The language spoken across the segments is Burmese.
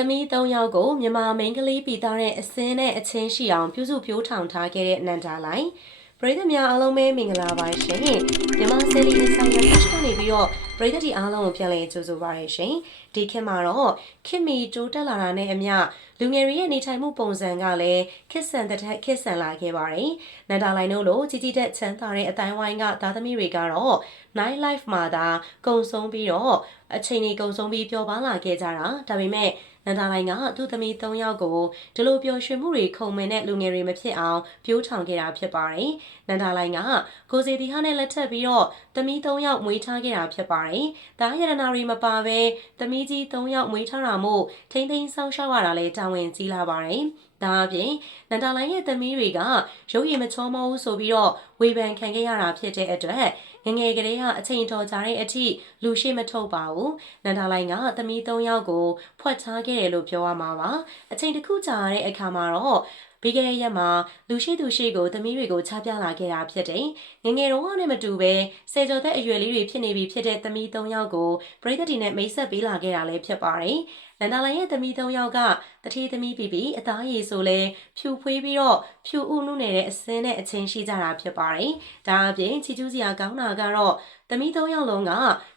သမီး၃ယောက်ကိုမြန်မာမိန်းကလေးပြည်သားတဲ့အစင်းနဲ့အချင်းရှိအောင်ပြုစုပြိုးထောင်ထားခဲ့တဲ့နန္ဒာလိုင်ပရိသတ်များအားလုံးပဲမင်္ဂလာပါရှင်မြန်မာဆယ်လီအင်ဆိုင်ရာဖက်ရှင်နေပြီးတော့ ပရိသတ်ဒီအားလုံးကိုပြန်လည်ကြိုဆိုပါရရှင်ဒီခေတ်မှာတော့ခင်မီတိုးတက်လာတာနဲ့အမျှလူငယ်တွေရဲ့နေထိုင်မှုပုံစံကလည်းခစ်ဆန်တဲ့ခစ်ဆန်လာခဲ့ပါတယ်နန္ဒာလိုင်တို့လိုကြီးကြီးတဲ့ချမ်းသာတဲ့အတိုင်းဝိုင်းကသားသမီးတွေကတော့ night life မှာသာကုံဆုံးပြီးတော့အချိန်ကြီးကုံဆုံးပြီးပျော်ပါလာခဲ့ကြတာဒါပေမဲ့နန္ဒာလိုင်ကသူ့သမီး၃ယောက်ကိုဒီလိုပျော်ရွှင်မှုတွေခုံမင်တဲ့လူငယ်တွေမဖြစ်အောင်ပြိုးထောင်ခဲ့တာဖြစ်ပါတယ်။နန္ဒာလိုင်ကကိုစီတီဟာနဲ့လက်ထပ်ပြီးတော့သမီး၃ယောက်မွေးထားခဲ့တာဖြစ်ပါတယ်။ဒါရတနာတွေမပါဘဲသမီးကြီး၃ယောက်မွေးထားတာမို့ထိမ့်သိမ်းဆောင်ရှောက်ရတာလည်းတာဝန်ကြီးလာပါတယ်။ဒါအပြင်နန္ဒာလိုင်ရဲ့သမီးတွေကရုပ်ရည်မချောမဟုတ်ဆိုပြီးတော့ဝေဖန်ခံခဲ့ရတာဖြစ်တဲ့အတွက်ငငယ်ကလေးကအချိန်တော်ကြာတဲ့အထိလူရှိမထုတ်ပါဘူးနန္ဒာလိုင်ကသမီး၃ယောက်ကိုဖွက်ချခဲ့တယ်လို့ပြောရမှာပါအချိန်တစ်ခုကြာတဲ့အခါမှာတော့ ပြီးခဲ့တဲ့ရက်မှာလူရှိသူရှိကိုသမီးတွေကိုချပြလာခဲ့တာဖြစ်တယ်။ငငယ်တော့နဲ့မတူပဲစေကျော်သက်အရွယ်လေးတွေဖြစ်နေပြီဖြစ်တဲ့သမီး၃ယောက်ကိုပရိသတ်တီနဲ့မိတ်ဆက်ပေးလာခဲ့တာလည်းဖြစ်ပါတယ်။ လန်ဒါလိုင်ရဲ့သမီး၃ယောက်ကတထေးသမီးပြီးပြီးအသားရည်ဆိုလဲဖြူဖွေးပြီးတော့ဖြူဥနုနေတဲ့အစင်းနဲ့အချင်းရှိကြတာဖြစ်ပါတယ်။ဒါအပြင်ချီကျူးစရာကောင်းတာကတော့သမီး၃ယောက်လုံးက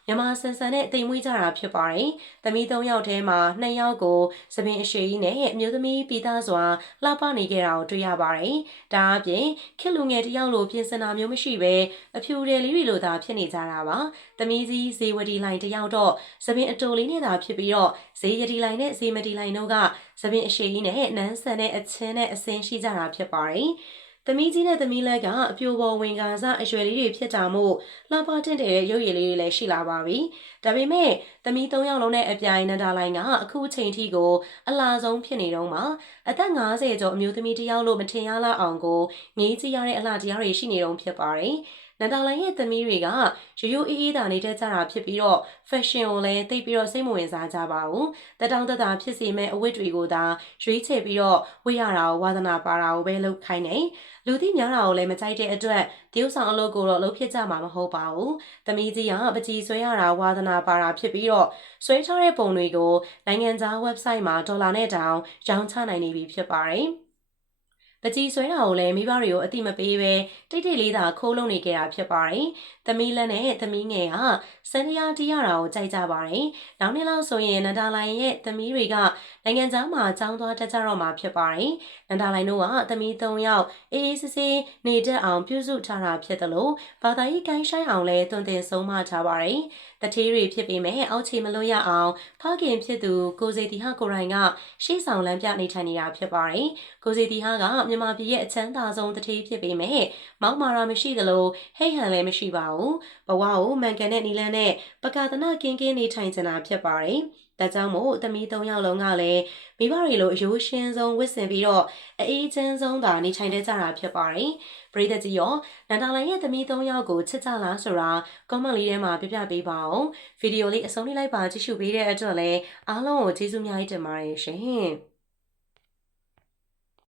မြန်မာဆန်ဆန်နဲ့တိမ်မွေးကြတာဖြစ်ပါတယ်။သမီး၃ယောက်ထဲမှာ၂ယောက်ကိုသပင်အရှိကြီးနဲ့အမျိုးသမီးပြီးသားစွာလှပနေကြတာကိုတွေ့ရပါတယ်။ဒါအပြင်ခက်လူငယ်တယောက်လိုပြင်ဆင်တာမျိုးမရှိဘဲအဖြူတယ်လေးတွေလိုသာဖြစ်နေကြတာပါ။သမီးကြီးဇေဝတီလိုင်တယောက်တော့သပင်အတူလေးနဲ့သာဖြစ်ပြီးတော့ဇေယတီလိုင်နဲ့ဇေမတီလိုင်တို့ကသပင်အရှိကြီးနဲ့နန်းဆန်တဲ့အချင်းနဲ့အစင်းရှိကြတာဖြစ်ပါတယ်။သမီးကြီးနဲ့သမီးလက်ကအပြိုပေါ်ဝင်ကားစားအရွယ်လေးတွေဖြစ်တာမို့လှပတင့်တဲ့ရုပ်ရည်လေးတွေလည်းရှိလာပါပြီ။ဒါပေမဲ့သမီး၃ယောက်လုံးနဲ့အပြိုင်နန္ဒာလိုင်းကအခုချိန်ထိကိုအလားဆုံးဖြစ်နေတော့မှအသက်50ကျော်အမျိုးသမီးတစ်ယောက်လို့မထင်ရလောက်အောင်ကိုငေးကြည့်ရတဲ့အလားတရားတွေရှိနေတော့ဖြစ်ပါတယ်။ နန္ဒာလိုင်းရဲ့သမီးတွေကရိုးရိုးအေးအေးသာနေတတ်ကြတာဖြစ်ပြီးတော့ fashion ကိုလည်းသိပြီးတော့စိတ်မဝင်စားကြပါဘူး။တတောင်းတတာဖြစ်စေမဲ့အဝတ်တွေကိုသာရွေးချယ်ပြီးတော့ဝတ်ရတာကိုဝါသနာပါတာကိုပဲလုပ်ခိုင်းနေ။လူသိများတာကိုလည်းမကြိုက်တဲ့အတွက်တရုတ်ဆောင်အလုပ်ကိုတော့လုပ်ဖြစ်ကြမှာမဟုတ်ပါဘူး။သမီးကြီးကပကြီးဆွဲရတာဝါသနာပါတာဖြစ်ပြီးတော့ဆွဲထားတဲ့ပုံတွေကိုနိုင်ငံခြား website မှာဒေါ်လာနဲ့တောင်ရောင်းချနိုင်နေပြီဖြစ်ပါတယ်။ ပကြီးဆွဲတာကိုလည်းမိဘတွေကိုအတိမပေးပဲတိတ်တိတ်လေးသာခိုးလုံနေကြတာဖြစ်ပါတယ်။သမီးလက်နဲ့သမီးငယ်ဟာစန္ဒယာတီးရတာကိုကြိုက်ကြပါတယ်။နောက်နှစ်လောက်ဆိုရင်နန္ဒာလိုင်ရဲ့သမီးတွေကနိုင်ငံခြားမှာចောင်းသွားတက်ကြတော့မှာဖြစ်ပါတယ်။နန္ဒာလိုင်တို့ကသမီး၃ယောက်အေးအေးဆေးဆေးနေတတ်အောင်ပြုစုထားတာဖြစ်တယ်လို့ဘာသာရေးကိုင်းဆိုင်အောင်လည်းတွင်တင်ဆုံးမထားပါတယ်။တထေးတွေဖြစ်ပေမဲ့အောက်ခြေမလို့ရအောင်ဖခင်ဖြစ်သူကိုစေတီဟာကိုရိုင်ကရှေ့ဆောင်လမ်းပြနေထိုင်နေတာဖြစ်ပါတယ်။ကိုစေတီဟာကမြန်မာပြည်ရဲ့အချမ်းသာဆုံးတထေးဖြစ်ပေမဲ့မောက်မာရာမရှိသလိုဟိတ်ဟန်လည်းမရှိပါဘူးဘဝကိုမှန်ကန်တဲ့နီလန်းနဲ့ပကာသနာကင်းကင်းနေထိုင်ကြတာဖြစ်ပါတယ်ဒါကြောင့်မို့သမီး၃ယောက်လုံးကလည်းမိဘတွေလိုအယိုးရှင်းဆုံးဝစ်စင်ပြီးတော့အေးချမ်းဆုံးသာနေထိုင်တဲ့ကြတာဖြစ်ပါတယ်။ပရိသတ်ကြီးရောနန္ဒာလိုင်ရဲ့သမီး၃ယောက်ကိုချစ်ကြလားဆိုတာ comment လေးထဲမှာပြပြပေးပါအောင်။ဗီဒီယိုလေးအဆုံးလေးလိုက်ပါကြည့်ရှုပေးတဲ့အတွက်လည်းအားလုံးကိုကျေးဇူးများကြီးတင်ပါတယ်ရှင်။